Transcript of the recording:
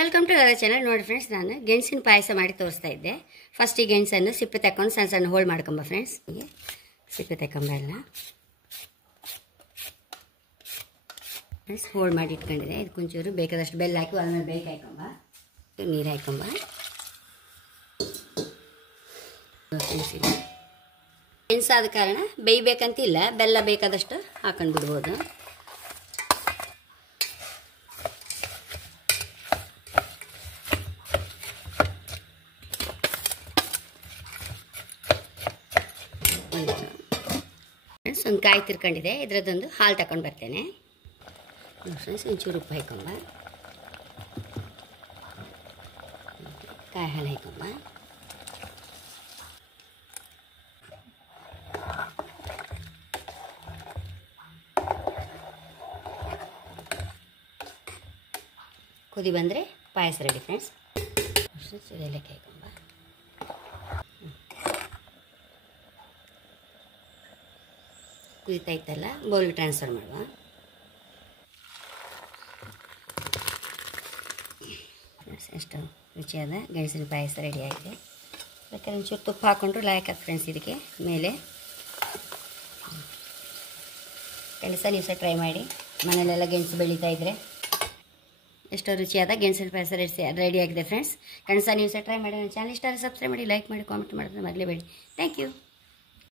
Welcome to our channel. ನೋಡಿ friends, ನಾನು ಗೆಣಸಿನ ಪಾಯಸ ಮಾಡಿ ತೋರಿಸ್ತಾ ಇದ್ದೆ. ಫಸ್ಟ್ ಈ ಗೆಣಸನ್ನು ಸಿಪ್ಪೆ ತಕೊಂಡು ಸಣ್ಣ ಸಣ್ಣ ಹೋಳು ಮಾಡ್ಕೊಂಬ ಫ್ರೆಂಡ್ಸ್. ಹೀಗೆ ಸಿಪ್ಪೆ ತಕೊಂಬ ಎಲ್ಲ ಫ್ರೆಂಡ್ಸ್ ಹೋಳು ಮಾಡಿ ಇಟ್ಕೊಂಡಿದೆ. ಇದು ಕೊಂಚೂರು ಬೇಕಾದಷ್ಟು ಬೆಲ್ಲ ಹಾಕಿ ಆಮೇಲೆ ಬೇಯ್ಕೆ ಹಾಕೊಂಬ, ನೀರು ಹಾಕೊಂಬ. ಗೆಣಸಾದ ಕಾರಣ ಬೇಯಬೇಕಂತಿಲ್ಲ, ಬೆಲ್ಲ ಬೇಕಾದಷ್ಟು ಹಾಕೊಂಡು ಬಿಡ್ಬೋದು. ಫ್ರೆಂಡ್ಸ್, ಒಂದು ಕಾಯಿ ತಿರ್ಕೊಂಡಿದೆ, ಇದರದ್ದೊಂದು ಹಾಲು ತಗೊಂಡು ಬರ್ತೇನೆ. ಫ್ರೆಂಡ್ಸ್, ಒಂಚೂರು ಉಪ್ಪು ಹಾಕೊಂಬ, ಕಾಯಿ ಹಾಲು ಹಾಕೊಂಬ. ಕುದಿ ಬಂದರೆ ಪಾಯಸ ರೆಡಿ ಫ್ರೆಂಡ್ಸ್. ಏಲಕ್ಕಿ ಹಾಕೊಂಬ. ಕುದಿತಾ ಇತ್ತಲ್ಲ, ಬೌಲ್ಗೆ ಟ್ರಾನ್ಸ್ಫರ್ ಮಾಡುವ. ಎಷ್ಟು ರುಚಿಯಾದ ಗೆಣಸಿನ ಪಾಯಸ ರೆಡಿ ಆಗಿದೆ. ಬೇಕಾದ್ರೆ ಒಂಚೂರು ತುಪ್ಪ ಹಾಕ್ಕೊಂಡ್ರು ಲಾಯಕ್ ಫ್ರೆಂಡ್ಸ್. ಇದಕ್ಕೆ ಮೇಲೆ ಕೆಲಸ ನೀವು ಸಹ ಟ್ರೈ ಮಾಡಿ. ಮನೆಯಲ್ಲೆಲ್ಲ ಗೆಣಸು ಬೆಳೀತಾ ಇದ್ದರೆ ಎಷ್ಟೋ ರುಚಿಯಾದ ಗೆಣಸಿನ ಪಾಯಸ ರೆಡಿ ಆಗಿದೆ ಫ್ರೆಂಡ್ಸ್. ಕನಸ ನೀವು ಸಹ ಟ್ರೈ ಮಾಡಿ. ನನ್ನ ಚಾನಲ್ ಇಷ್ಟ ಸಬ್ಸ್ಕ್ರೈಬ್ ಮಾಡಿ, ಲೈಕ್ ಮಾಡಿ, ಕಾಮೆಂಟ್ ಮಾಡೋದನ್ನ ಮರಲೇಬೇಡಿ. Thank you.